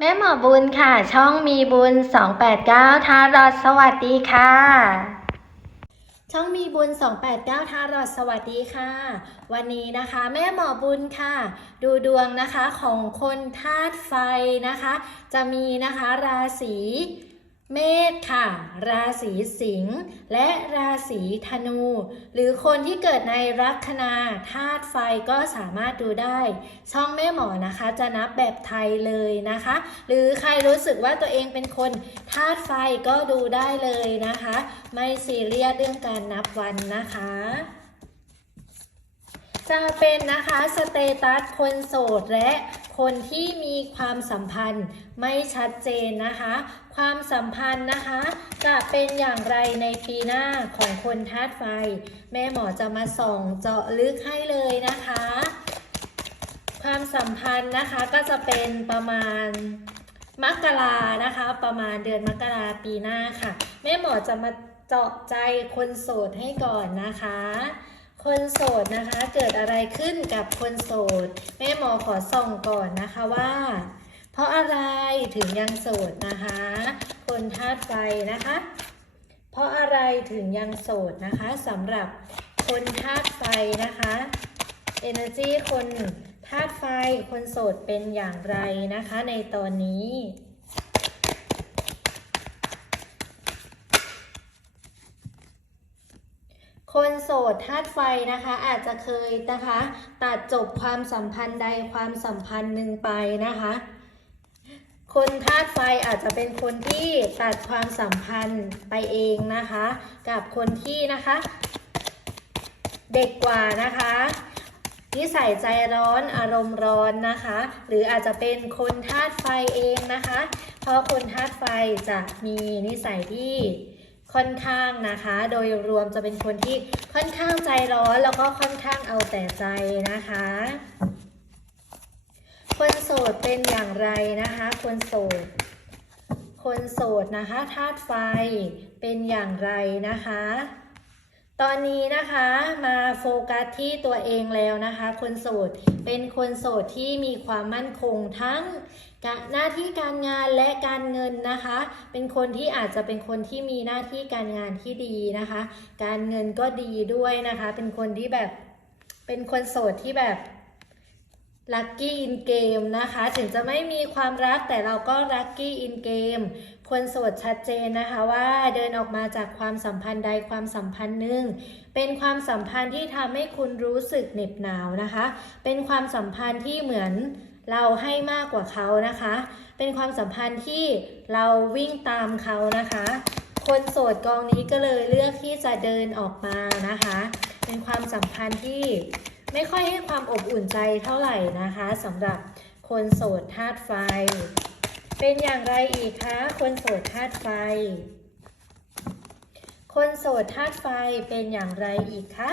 แม่หมอบุญค่ะ ช่องมีบุญ 289 ทารอดสวัสดีค่ะ ช่องมีบุญ 289 ทารอดสวัสดีค่ะ วันนี้นะคะ แม่หมอบุญค่ะ ดูดวงนะคะของคนธาตุไฟนะคะ จะมีนะคะราศี เมษค่ะ ราศีสิงห์และราศีธนู หรือคนที่เกิดในลัคนาธาตุไฟก็สามารถดูได้ ช่องแม่หมอนะคะจะนับแบบไทยเลยนะคะ หรือใครรู้สึกว่าตัวเองเป็นคนธาตุไฟก็ดูได้เลยนะคะ ไม่ซีเรียสเรื่องการนับวันนะคะจะเป็นนะคะสเตตัสคนโสดและ คนที่มีความสัมพันธ์ไม่ชัดเจนนะคะ ความสัมพันธ์นะคะ จะเป็นอย่างไรในปีหน้าของคนธาตุไฟ แม่หมอจะมาส่องเจาะลึกให้เลยนะคะ ความสัมพันธ์นะคะก็จะเป็นประมาณมกรานะคะ ประมาณเดือนมกราปีหน้าค่ะ แม่หมอจะมาเจาะใจคนโสดให้ก่อนนะคะ คนโสดนะคะเกิดอะไรขึ้นกับคนโสด แม่หมอขอส่องก่อนนะคะว่า เพราะอะไรถึงยังโสดนะคะ คนธาตุไฟนะคะ เพราะอะไรถึงยังโสดนะคะสำหรับคนธาตุไฟนะคะ Energy คนธาตุไฟคนโสดเป็นอย่างไรนะคะในตอนนี้ คนโสดธาตุไฟนะคะ อาจจะเคยนะคะ ตัดจบความสัมพันธ์ใดความสัมพันธ์หนึ่งไปนะคะ คนธาตุไฟอาจจะเป็นคนที่ตัดความสัมพันธ์ไปเองนะคะ กับคนที่นะคะ เด็กกว่านะคะนิสัยใจร้อนอารมณ์ร้อนนะคะ หรืออาจจะเป็นคนธาตุไฟเองนะคะ เพราะคนธาตุไฟจะมีนิสัยที่ ค่อนข้างนะคะ โดยรวมจะเป็นคนที่ค่อนข้างใจร้อนแล้วก็ค่อนข้างเอาแต่ใจนะคะ คนโสดเป็นอย่างไรนะคะ คนโสด คนโสดนะคะธาตุไฟเป็นอย่างไรนะคะ ตอนนี้นะคะมาโฟกัสที่ตัวเองแล้วนะคะ คนโสดเป็นคนโสดที่มีความมั่นคงทั้งหน้าที่การงานและการเงินนะคะ เป็นคนที่อาจจะเป็นคนที่มีหน้าที่การงานที่ดีนะคะ การเงินก็ดีด้วยนะคะ เป็นคนที่แบบเป็นคนโสดที่แบบ ลัคกี้อินเกมนะคะ ถึงจะไม่มีความรักแต่เราก็ลัคกี้อินเกมคนโสดชัดเจนนะคะว่าเดินออกมาจากความสัมพันธ์ใดความสัมพันธ์หนึ่ง เป็นความสัมพันธ์ที่ทำให้คุณรู้สึกเหน็บหนาวนะคะ เป็นความสัมพันธ์ที่เหมือนเราให้มากกว่าเขานะคะ เป็นความสัมพันธ์ที่เราวิ่งตามเขานะคะ คนโสดกองนี้ก็เลยเลือกที่จะเดินออกมานะคะ เป็นความสัมพันธ์ที่ ไม่ค่อยให้ความอบอุ่นใจเท่าไหร่นะคะสำหรับคนโสดธาตุไฟ เป็นอย่างไรอีกคะคนโสดธาตุไฟ คนโสดธาตุไฟเป็นอย่างไรอีกคะ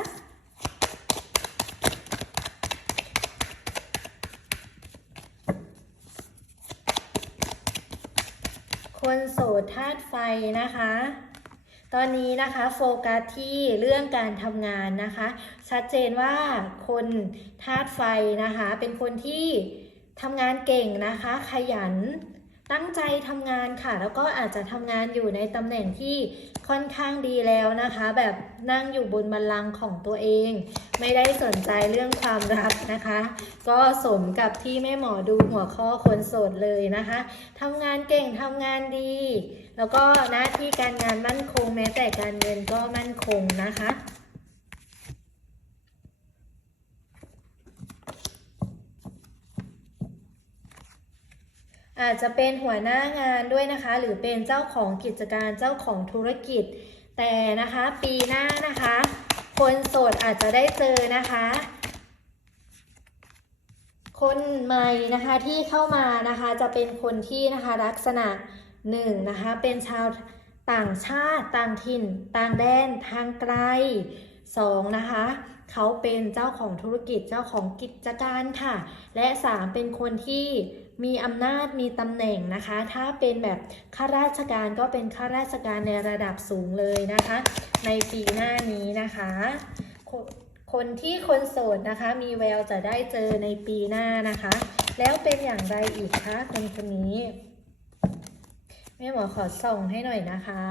คนโสดธาตุไฟนะคะ ตอนนี้นะคะโฟกัสที่เรื่องการทำงานนะคะ ชัดเจนว่าคนธาตุไฟนะคะ เป็นคนที่ทำงานเก่งนะคะ ขยันตั้งใจทำงานค่ะ แล้วก็อาจจะทำงานอยู่ในตำแหน่งที่ค่อนข้างดีแล้วนะคะ แบบนั่งอยู่บนบัลลังก์ของตัวเอง ไม่ได้สนใจเรื่องความรักนะคะ ก็สมกับที่แม่หมอดูหัวข้อคนโสดเลยนะคะทำงานเก่งทำงานดี แล้วก็หน้าที่การงานมั่นคงแม้แต่การเงินก็มั่นคงนะคะอาจจะเป็นหัวหน้างานด้วยนะคะ หรือเป็นเจ้าของกิจการเจ้าของธุรกิจ แต่นะคะปีหน้านะคะ คนโสดอาจจะได้เจอนะคะ คนใหม่นะคะที่เข้ามานะคะจะเป็นคนที่นะคะลักษณะ หนึ่งนะคะ เป็นชาวต่างชาติต่างถิ่น ต่างแดนทางไกลสองนะคะ เขาเป็นเจ้าของธุรกิจเจ้าของกิจการค่ะ และสามเป็นคนที่มีอำนาจมีตำแหน่งนะคะ ถ้าเป็นแบบข้าราชการก็เป็นข้าราชการในระดับสูงเลยนะคะ ในปีหน้านี้นะคะคคคนที่คนโสดนะคะ มีแววจะได้เจอในปีหน้านะคะ แล้วเป็นอย่างไรอีกคะคนคนนี้ แม่หมอขอส่งให้หน่อยนะคะ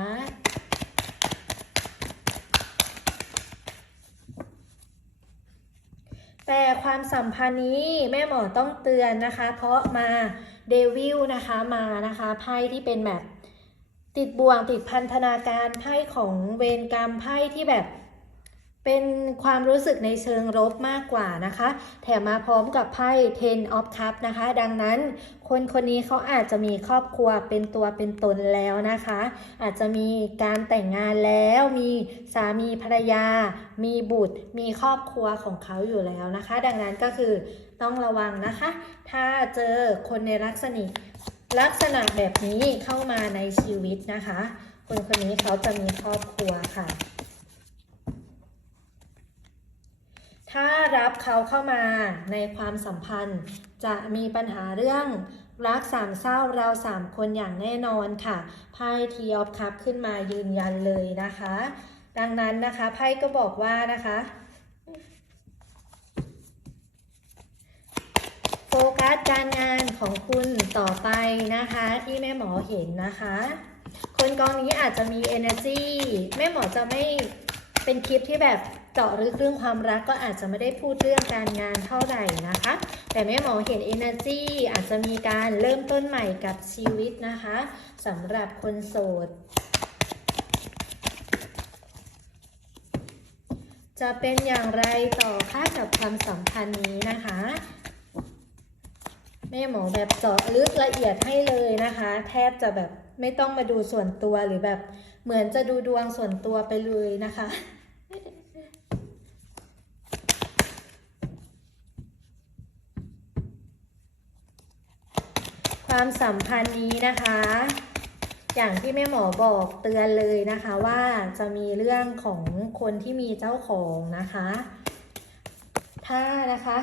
แต่ความสัมพันธ์นี้แม่หมอต้องเตือนนะคะ เพราะมาเดวิลนะคะมานะคะไพ่ที่เป็นแบบติดบ่วงติดพันธนาการไพ่ของเวรกรรมไพ่ที่แบบ เป็นความรู้สึกในเชิงลบมากกว่านะคะ แถมมาพร้อมกับไพ่ Ten of Cups นะคะ ดังนั้นคนคนนี้เขาอาจจะมีครอบครัวเป็นตัวเป็นตนแล้วนะคะ อาจจะมีการแต่งงานแล้ว มีสามีภรรยา มีบุตร มีครอบครัวของเขาอยู่แล้วนะคะ ดังนั้นก็คือต้องระวังนะคะ ถ้าเจอคนในลักษณะลักษณะแบบนี้เข้ามาในชีวิตนะคะ คนคนนี้เขาจะมีครอบครัวค่ะ ถ้ารับเขาเข้ามาในความสัมพันธ์ จะมีปัญหาเรื่องรักสามเศร้าเราสามคนอย่างแน่นอนค่ะ ไพ่ทีออฟคัพขึ้นมายืนยันเลยนะคะ ดังนั้นนะคะไพ่ก็บอกว่านะคะโฟกัสการงานของคุณต่อไปนะคะ ที่แม่หมอเห็นนะคะ คนกองนี้อาจจะมี energy แม่หมอจะไม่เป็นคลิปที่แบบ เจาะลึกเรื่องความรักก็อาจจะไม่ได้พูดเรื่องการงานเท่าไหร่นะคะ แต่แม่หมอเห็น energy อาจจะมีการเริ่มต้นใหม่กับชีวิตนะคะสำหรับคนโสด จะเป็นอย่างไรต่อค่ากับความสัมพันธ์นี้นะคะแม่หมอแบบเจาะลึกละเอียดให้เลยนะคะ แทบจะแบบไม่ต้องมาดูส่วนตัวหรือแบบเหมือนจะดูดวงส่วนตัวไปเลยนะคะ ความสัมพันธ์นี้นะคะ อย่างที่แม่หมอบอกเตือนเลยนะคะว่าจะมีเรื่องของคนที่มีเจ้าของนะคะ ถ้านะคะ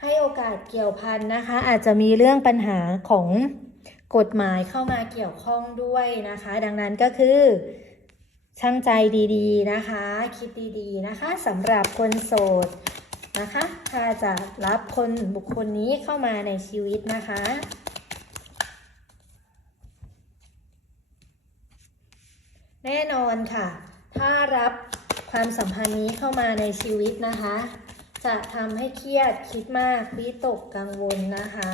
ให้โอกาสเกี่ยวพันนะคะ อาจจะมีเรื่องปัญหาของกฎหมายเข้ามาเกี่ยวข้องด้วยนะคะ ดังนั้นก็คือช่างใจดีๆนะคะ คิดดีๆนะคะสำหรับคนโสดนะคะ ถ้าจะรับคนบุคคลนี้เข้ามาในชีวิตนะคะ น่นอนค่ะ ถ้ารับความสัมพันธ์นี้เข้ามาในชีวิตนะคะ จะทำให้เครียดคิดมากวิตกกังวลนะคะ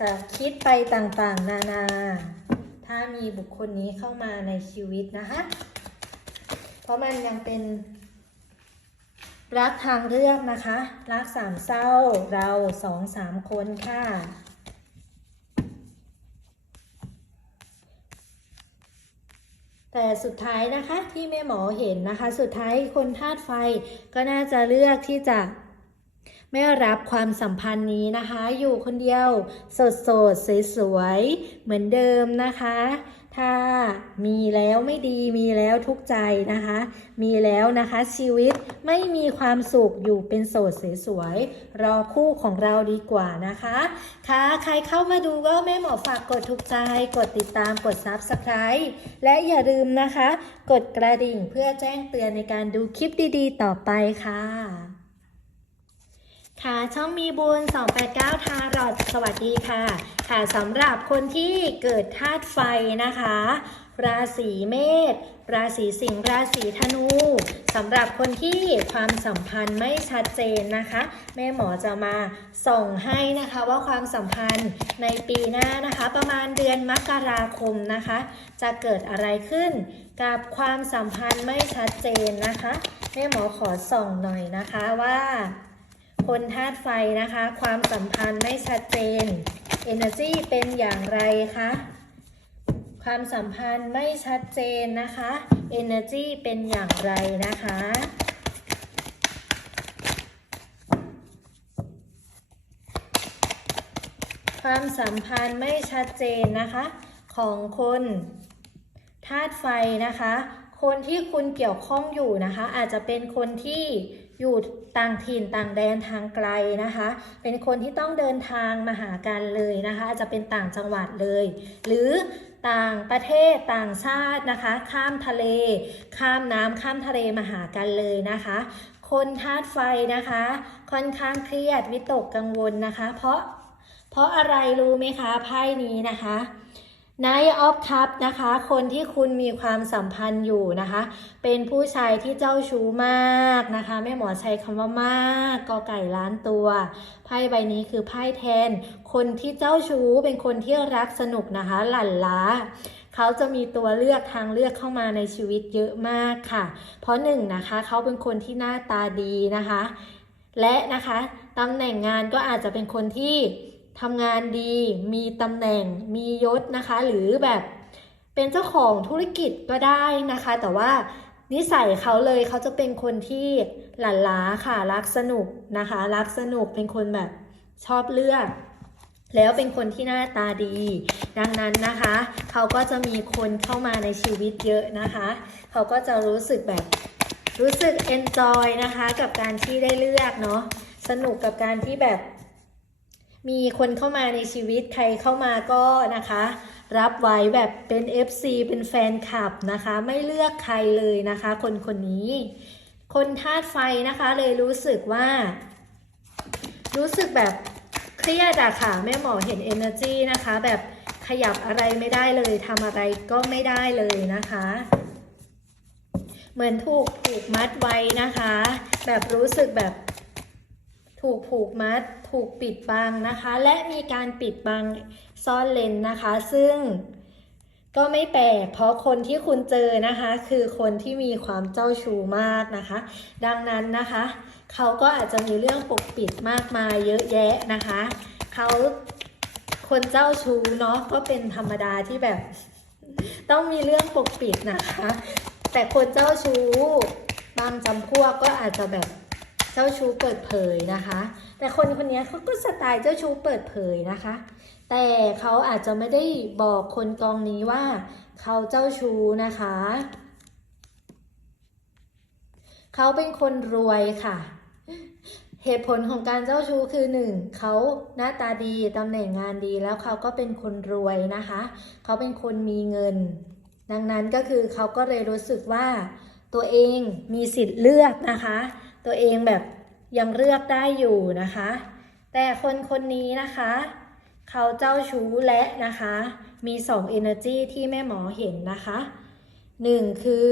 จะคิดไปต่างๆ นานา ถ้ามีบุคคลนี้เข้ามาในชีวิตนะคะ เพราะมันยังเป็น รักทางเลือกนะคะ รักสามเศร้าเราสองสามคนค่ะ แต่สุดท้ายนะคะที่แม่หมอเห็นนะคะ สุดท้ายคนธาตุไฟก็น่าจะเลือกที่จะไม่รับความสัมพันธ์นี้นะคะ อยู่คนเดียว สดสดๆสวยๆ เหมือนเดิมนะคะ ถ้ามีแล้วไม่ดีมีแล้วทุกใจนะคะ มีแล้วนะคะ ชีวิตไม่มีความสุขอยู่เป็นโสดสวยๆรอคู่ของเราดีกว่านะคะ ค่ะใครเข้ามาดูก็แม่หมอฝากกดถูกใจ กดติดตามกด Subscribe และอย่าลืมนะคะ กดกระดิ่งเพื่อแจ้งเตือนในการดูคลิปดีๆ ต่อไปค่ะ ค่ะช่องมีบุญ 289 ทารอดสวัสดีค่ะ ค่ะสำหรับคนที่เกิดธาตุไฟนะคะ ราศีเมษ ราศีสิงห์ ราศีธนูสำหรับคนที่ความสัมพันธ์ไม่ชัดเจนนะคะ แม่หมอจะมาส่งให้นะคะว่าความสัมพันธ์ในปีหน้านะคะ ประมาณเดือนมกราคมนะคะ จะเกิดอะไรขึ้น กับความสัมพันธ์ไม่ชัดเจนนะคะ แม่หมอขอส่องหน่อยนะคะว่า คนธาตุไฟนะคะ ความสัมพันธ์ไม่ชัดเจน Energy เป็นอย่างไรคะความสัมพันธ์ไม่ชัดเจนนะคะ Energy เป็นอย่างไรนะคะ ความสัมพันธ์ไม่ชัดเจนนะคะ ของคนธาตุไฟนะคะ คนที่คุณเกี่ยวข้องอยู่นะคะ อาจจะเป็นคนที่ อยู่ต่างถิ่นต่างแดนทางไกลนะคะ เป็นคนที่ต้องเดินทางมาหากันเลยนะคะอาจจะเป็นต่างจังหวัดเลย หรือต่างประเทศต่างชาตินะคะ ข้ามทะเล ข้ามน้ำข้ามทะเลมาหากันเลยนะคะ คนธาตุไฟนะคะ ค่อนข้างเครียดวิตกกังวลนะคะ เพราะเพราะอะไรรู้ไหมคะไพ่นี้นะคะ Knight of Cup นะคะ คนที่คุณมีความสัมพันธ์อยู่นะคะ เป็นผู้ชายที่เจ้าชู้มากนะคะแม่หมอใช้คำว่ามากกอไก่ล้านตัว ไพ่ใบนี้คือไพ่แทน คนที่เจ้าชู้เป็นคนที่รักสนุกนะคะ หลั่นล้าเขาจะมีตัวเลือกทางเลือกเข้ามาในชีวิตเยอะมากค่ะ เพราะหนึ่งนะคะเขาเป็นคนที่หน้าตาดีนะคะ และนะคะตำแหน่งงานก็อาจจะเป็นคนที่ ทำงานดี มีตำแหน่ง มียศนะคะ หรือแบบเป็นเจ้าของธุรกิจก็ได้นะคะ แต่ว่านิสัยเขาเลยเขาจะเป็นคนที่หลั่นล้าค่ะ รักสนุกนะคะ รักสนุกเป็นคนแบบชอบเลือก แล้วเป็นคนที่หน้าตาดี ดังนั้นนะคะ เขาก็จะมีคนเข้ามาในชีวิตเยอะนะคะ เขาก็จะรู้สึกแบบรู้สึก enjoy นะคะ กับการที่ได้เลือกเนาะสนุกกับการที่แบบ มีคนเข้ามาในชีวิตใครเข้ามาก็นะคะ รับไว้แบบเป็น FC เป็นแฟนคลับนะคะ ไม่เลือกใครเลยนะคะ คนคนนี้ คนธาตุไฟนะคะเลยรู้สึกว่า รู้สึกแบบเครียดอะค่ะแม่หมอเห็น energy นะคะ แบบขยับอะไรไม่ได้เลยทำอะไรก็ไม่ได้เลยนะคะ เหมือนถูกผูกมัดไว้นะคะ แบบรู้สึกแบบ ถูกผูกมัด ถูกปิดบังนะคะ และมีการปิดบังซ่อนเลนนะคะ ซึ่งก็ไม่แปลกเพราะคนที่คุณเจอนะคะ คือคนที่มีความเจ้าชู้มากนะคะ ดังนั้นนะคะ เขาก็อาจจะมีเรื่องปกปิดมากมายเยอะแยะนะคะ เขาคนเจ้าชู้เนาะก็เป็นธรรมดาที่แบบ ต้องมีเรื่องปกปิดนะคะ แต่คนเจ้าชู้บางจำพวกก็อาจจะแบบ เจ้าชู้เปิดเผยนะคะ แต่คนคนนี้เขาก็สไตล์เจ้าชู้เปิดเผยนะคะ แต่เขาอาจจะไม่ได้บอกคนกองนี้ว่าเขาเจ้าชู้นะคะเขาเป็นคนรวยค่ะ เหตุผลของการเจ้าชู้คือหนึ่งเขาหน้าตาดีตำแหน่งงานดีแล้วเขาก็เป็นคนรวยนะคะ เขาเป็นคนมีเงิน ดังนั้นก็คือเขาก็เลยรู้สึกว่าตัวเองมีสิทธิ์เลือกนะคะ ตัวเองแบบยังเลือกได้อยู่นะคะ แต่คนคนนี้นะคะ เขาเจ้าชู้และนะคะ มีสอง energy ที่แม่หมอเห็นนะคะหนึ่งคือ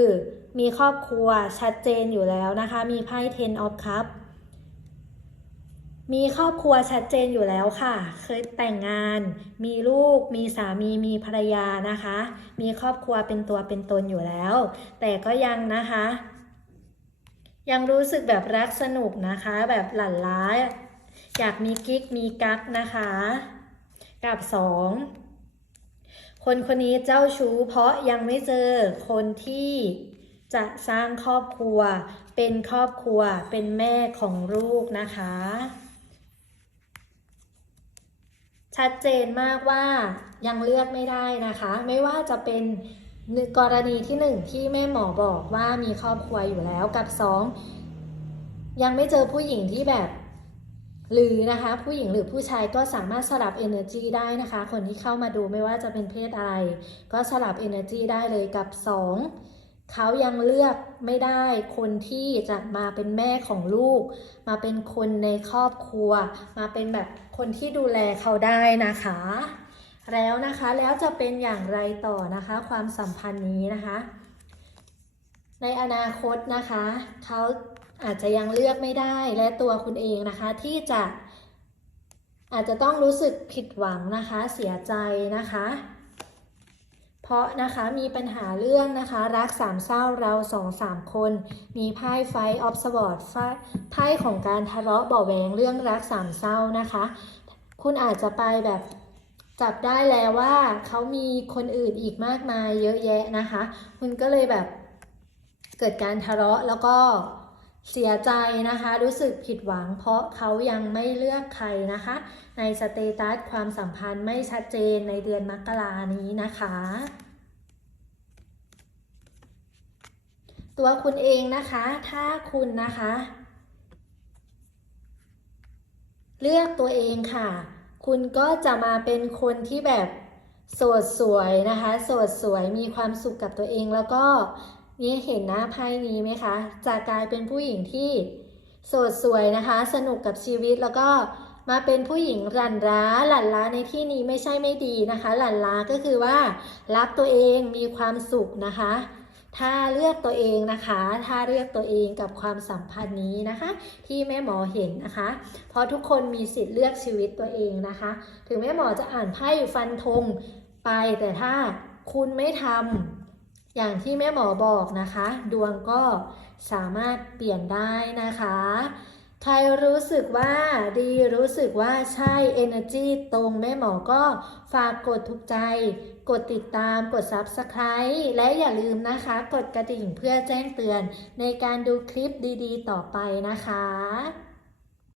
มีครอบครัวชัดเจนอยู่แล้วนะคะ มีไพ่ ten of cups มีครอบครัวชัดเจนอยู่แล้วค่ะ เคยแต่งงาน มีลูก มีสามี มีภรรยานะคะ มีครอบครัวเป็นตัวเป็นตนอยู่แล้ว แต่ก็ยังนะคะ ยังรู้สึกแบบรักสนุกนะคะ แบบหลั่นล้าอยากมีกิ๊กมีกั๊กนะคะ กับสองคนคนนี้เจ้าชู้เพราะยังไม่เจอคนที่จะสร้างครอบครัว เป็นครอบครัวเป็นแม่ของลูกนะคะ ชัดเจนมากว่ายังเลือกไม่ได้นะคะ ไม่ว่าจะเป็น กรณีที่หนึ่งที่แม่หมอบอกว่ามีครอบครัวอยู่แล้วกับสองยังไม่เจอผู้หญิงที่แบบ หรือนะคะผู้หญิงหรือผู้ชายก็สามารถสลับ energy ได้นะคะ คนที่เข้ามาดูไม่ว่าจะเป็นเพศอะไร ก็สลับ energy ได้เลยกับสองเขายังเลือกไม่ได้คนที่จะมาเป็นแม่ของลูก มาเป็นคนในครอบครัว มาเป็นแบบคนที่ดูแลเขาได้นะคะ แล้วนะคะแล้วจะเป็นอย่างไรต่อนะคะ ความสัมพันธ์นี้นะคะ ในอนาคตนะคะเขาอาจจะยังเลือกไม่ได้และตัวคุณเองนะคะที่จะอาจจะต้องรู้สึกผิดหวังนะคะ เสียใจนะคะ เพราะนะคะมีปัญหาเรื่องนะคะ รักสามเศร้าเราสองสามคน มีไพ่ไฟออฟสวอร์ดไพ่ของการทะเลาะเบาแวงเรื่องรักสามเศร้านะคะ คุณอาจจะไปแบบ จับได้แล้วว่าเขามีคนอื่นอีกมากมายเยอะแยะนะคะ คุณก็เลยแบบเกิดการทะเลาะแล้วก็เสียใจนะคะ รู้สึกผิดหวัง เพราะเขายังไม่เลือกใครนะคะ ในสเตตัสความสัมพันธ์ไม่ชัดเจนในเดือนมกรานี้นะคะ ตัวคุณเองนะคะ ถ้าคุณนะคะ เลือกตัวเองค่ะ คุณก็จะมาเป็นคนที่แบบโสดสวยนะคะโสดสวยมีความสุขกับตัวเองแล้วก็นี่เห็นหน้าไพ่นี้ไหมคะ จะกลายเป็นผู้หญิงที่โสดสวยนะคะ สนุกกับชีวิตแล้วก็มาเป็นผู้หญิงหลั่นร้าหลั่นร้าในที่นี้ไม่ใช่ไม่ดีนะคะ หลั่นร้าก็คือว่ารักตัวเองมีความสุขนะคะ ถ้าเลือกตัวเองนะคะ ถ้าเลือกตัวเองกับความสัมพันธ์นี้นะคะ ที่แม่หมอเห็นนะคะ เพราะทุกคนมีสิทธิ์เลือกชีวิตตัวเองนะคะ ถึงแม่หมอจะอ่านไพ่ฟันธงไปแต่ถ้าคุณไม่ทำอย่างที่แม่หมอบอกนะคะ ดวงก็สามารถเปลี่ยนได้นะคะใครรู้สึกว่าดีรู้สึกว่าใช่ energy ตรงแม่หมอก็ฝากกดถูกใจ กดติดตาม กด subscribe และอย่าลืมนะคะ กดกระดิ่งเพื่อแจ้งเตือนในการดูคลิปดีๆ ต่อไปนะคะ